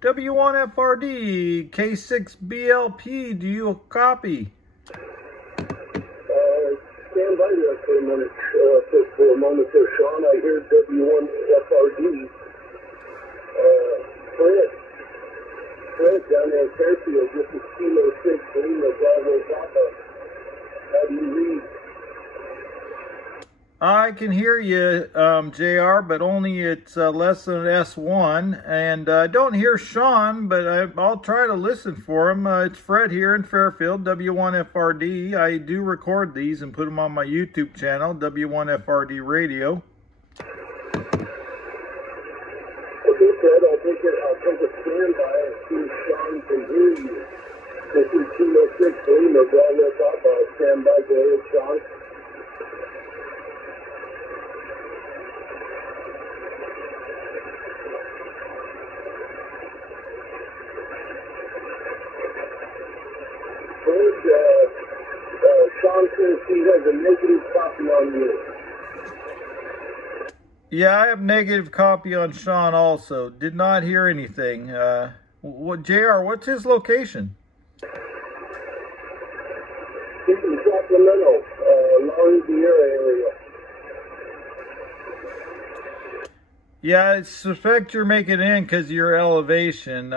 W1FRD K6LBP, do you copy? Stand by there for a minute, for a moment there, Sean. I hear W1FRD. Fred down there in Fairfield, this is Kilo 6, Lima, Bravo, Papa. How do you read? I can hear you, JR, but only it's less than S1. And I don't hear Sean, but I'll try to listen for him. It's Fred here in Fairfield, W1FRD. I do record these and put them on my YouTube channel, W1FRD Radio. Okay, Fred, I'll take a standby and see if Sean can hear you. This is Kilo 6, Lima, Bravo, Papa. Stand by, go ahead, Sean. Sean says he has a negative copy on you. Yeah, I have negative copy on Sean also. Did not hear anything. JR, what's his location? He's in Sacramento, Laurie Vieira area. Yeah, I suspect you're making it in because of your elevation.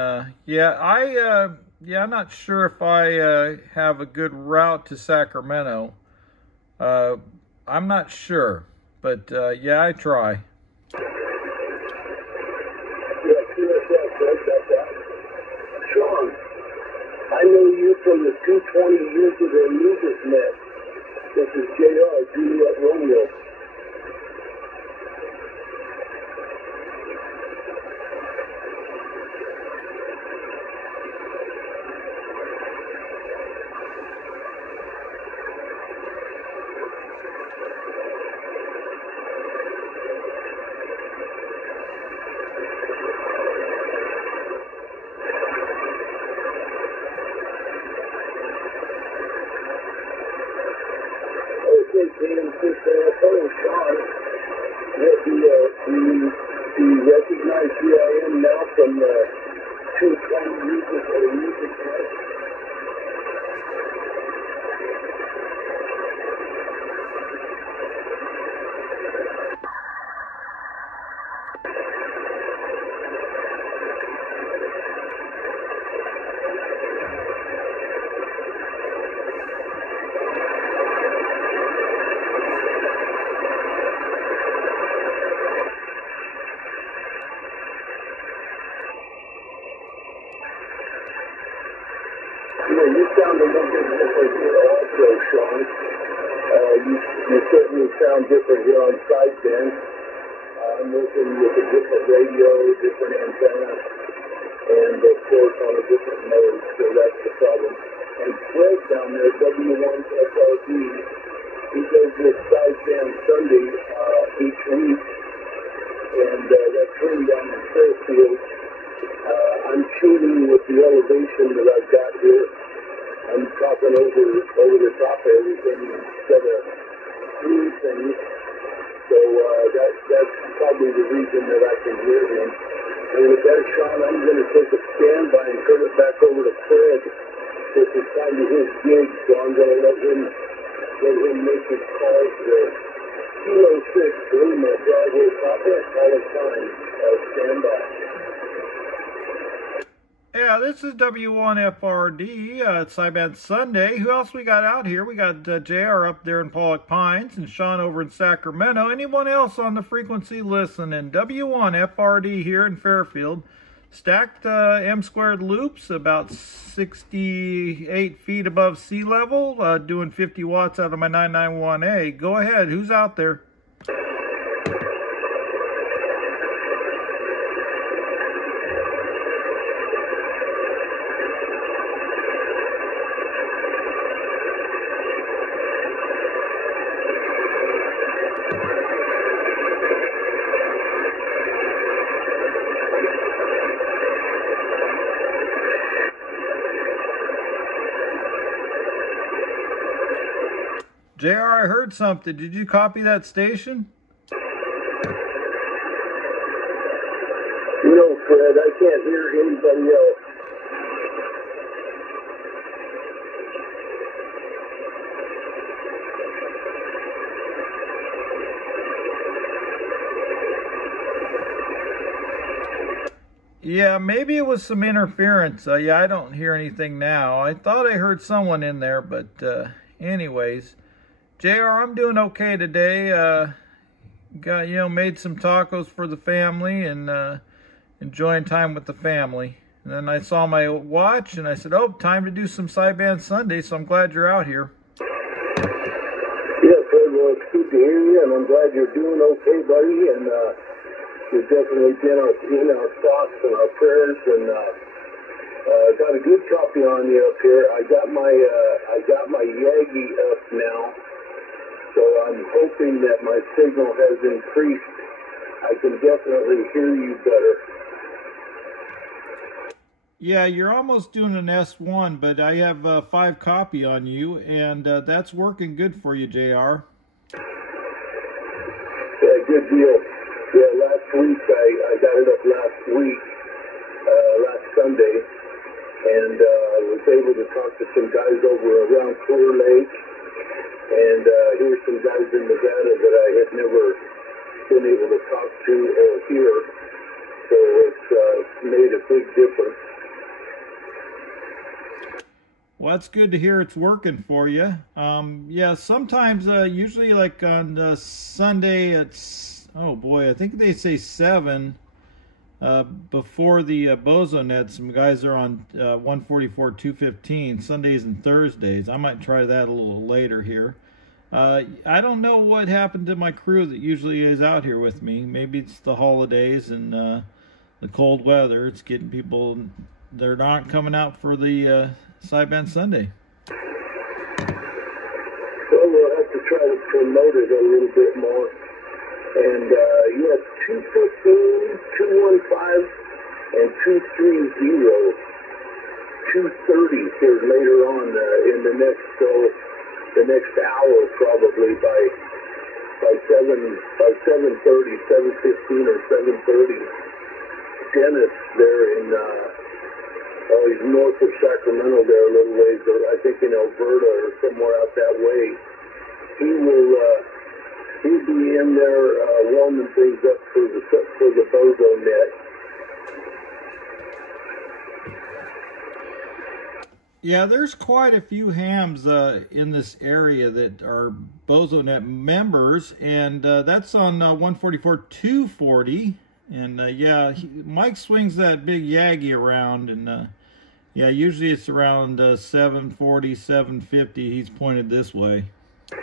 I'm not sure if I have a good route to Sacramento. I'm not sure, but yeah, I try. Sean, I know you from the 220 years ago music net. This is JR, Juliet Romeo. Sean, do you recognize who I am now from the 220 music or music net? You sound a little bit different here also, Sean. You certainly sound different here on Sideband. I'm working with a different radio, different antenna, and of course on a different mode, so that's the problem. And Fred down there, W1FRD, he does this Sideband Sunday each week, and that's him down in Fairfield. I'm shooting with the elevation that I've got here. I'm talking over the top of everything instead of through things. So that's probably the reason that I can hear him. And with that, Sean, I'm going to take a standby and turn it back over to Fred. This is kind of his gig, so I'm going to let him make his calls there. Kilo 6, Lima, Bravo, Papa, all the time. Standby. Yeah, this is W1FRD, Sideband Sunday. Who else we got out here? We got JR up there in Pollock Pines and Sean over in Sacramento. Anyone else on the frequency listening? W1FRD here in Fairfield. Stacked M-squared loops about 68 feet above sea level, doing 50 watts out of my 991A. Go ahead, who's out there? JR, I heard something. Did you copy that station? No, Fred, I can't hear anybody else. Yeah, maybe it was some interference. Yeah, I don't hear anything now. I thought I heard someone in there, but anyways, JR, I'm doing okay today. Got, made some tacos for the family and enjoying time with the family. And then I saw my watch and I said, oh, time to do some Sideband Sunday, so I'm glad you're out here. Yeah, Fred, well, it's good to hear you, and I'm glad you're doing okay, buddy, and you've definitely been in our thoughts and our prayers, and got a good copy on you up here. I got my Yagi up now, so I'm hoping that my signal has increased. I can definitely hear you better. Yeah, you're almost doing an S1, but I have 5 copy on you, and that's working good for you, JR. Yeah, good deal. Yeah, last week, I got it up last week, last Sunday, and I was able to talk to some guys over around Clear Lake, and here's some guys in Nevada that I had never been able to talk to or hear, so it's made a big difference. Well, that's good to hear it's working for you. Yeah, sometimes, usually like on Sunday, it's, oh boy, I think they say 7 before the BozoNet. Some guys are on 144, 215, Sundays and Thursdays. I might try that a little later here. I don't know what happened to my crew that usually is out here with me. Maybe it's the holidays and the cold weather. It's getting people, they're not coming out for the Sideband Sunday. Well, we'll have to try to promote it a little bit more. And yeah, 215, 215, and 230, 230 here later on in the next hour, probably by 7:30, 7:15 or 7:30. Dennis there in he's north of Sacramento there a little ways, or I think in Alberta or somewhere out that way. He'll be in there warming things up for the BozoNet. Yeah, there's quite a few hams in this area that are BozoNet members, and that's on 144, 240. And yeah, Mike swings that big Yagi around, and yeah, usually it's around 740, 750. He's pointed this way. That's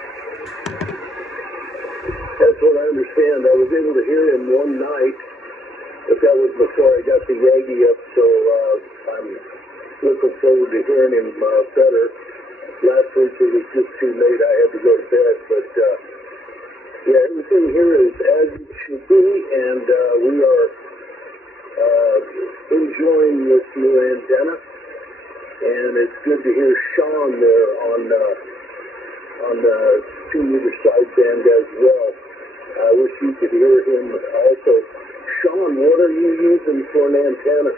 what I understand. I was able to hear him one night, but that was before I got the Yagi up, so I'm looking forward to hearing him better. Last week it was just too late. I had to go to bed, but yeah, everything here is as it should be, and we are enjoying this new antenna, and it's good to hear Sean there on the 2-meter sideband as well. I wish you could hear him also. Sean, what are you using for an antenna?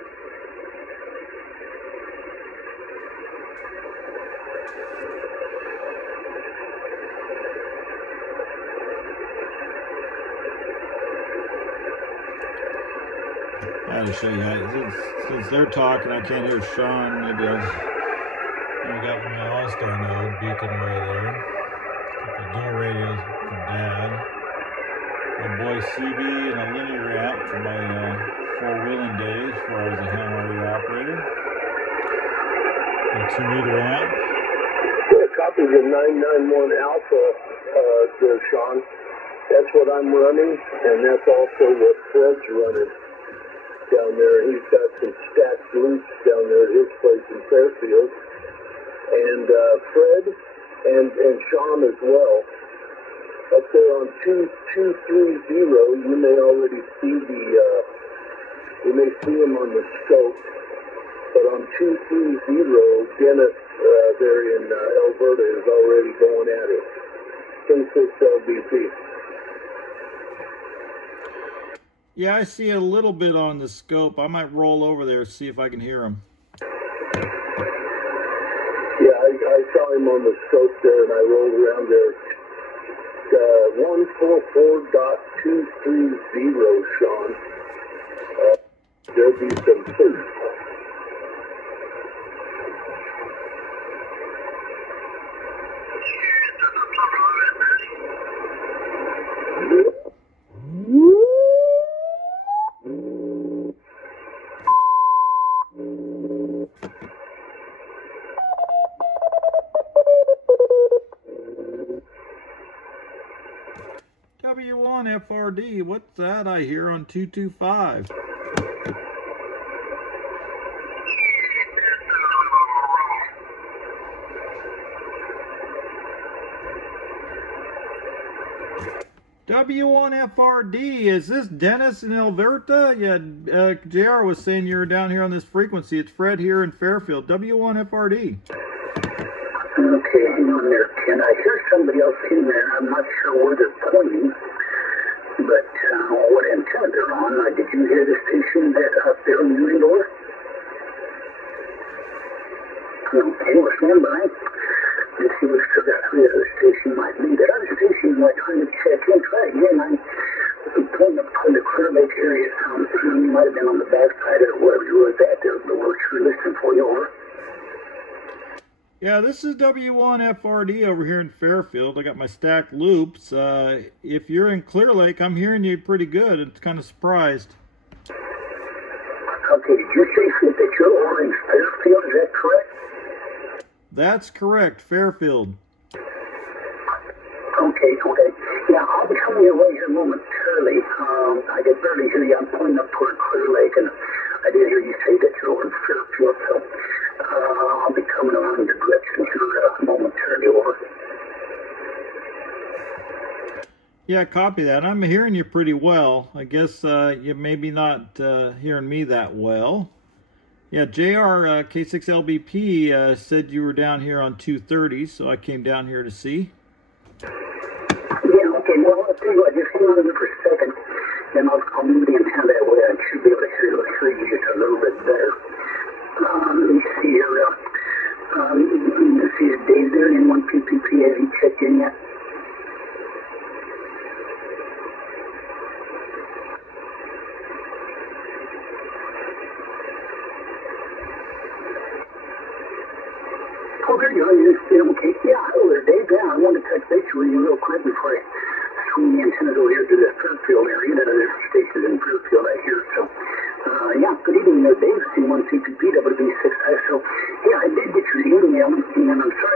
I had to show you. Since they're talking, I can't hear Sean. Maybe I'll. We got my All-Star node beacon away there. A couple dual radios from Dad. My boy CB and a linear amp for my 4-wheeling days where I was a ham radio operator. A 2-meter amp. Yeah, copies of 991 Alpha there, Sean. That's what I'm running, and that's also what Fred's running down there. He's got some stacked loops down there at his place in Fairfield. And Fred and Sean as well. Up there on 2230, you may already see you may see him on the scope. But on 230, Dennis there in Alberta is already going at it. K6LBP. Yeah, I see a little bit on the scope. I might roll over there, see if I can hear him. Yeah, I saw him on the scope there, and I rolled around there. 144.230, Sean. There'll be some food. W1FRD, what's that I hear on 225? W1FRD, is this Dennis in Alberta? Yeah, JR was saying you're down here on this frequency. It's Fred here in Fairfield. W1FRD. Okay, hang on there, Ken. I hear somebody else in there. I'm not sure where they're pointing, but what antenna they're on. Did you hear the station that up there on the main door? Okay, we'll stand by. Let's see what's still got three other station might be. That other station might try to check in. Try again. I'm pulling up on the Clear Lake area. You might have been on the backside or wherever you were at there. But we're sure listening for you. Over. Yeah, this is W1FRD over here in Fairfield. I got my stacked loops. If you're in Clear Lake, I'm hearing you pretty good. It's kind of surprised. Okay, did you say that you're over in Fairfield? Is that correct? That's correct, Fairfield. Okay. Yeah, I'll be coming your way here momentarily. I can barely hear you. I'm pulling up toward Clear Lake, and I did hear you say that you're over in Fairfield, so I'll be coming around in the direction here momentarily. Over. Yeah, copy that. I'm hearing you pretty well. I guess you maybe not hearing me that well. Yeah, JR K6LBP said you were down here on 230, so I came down here to see. Yeah, okay. Well, I'll tell you what, just hang on here for a second, and I'll move the antenna that way. I should be able to hear you just a little bit better. Let me see here. Let's see if Dave's there in 1PPP. Have you checked in yet? Oh, there you are. Okay. Yeah, hello there, Dave. Yeah, I wanted to touch base with you real quick before I swing the antennas over here to the Fairfield area. That other station in Fairfield right here. So, yeah, good evening there, Dave. C1CPP WB6I. So, yeah, I did get your email, and I'm sorry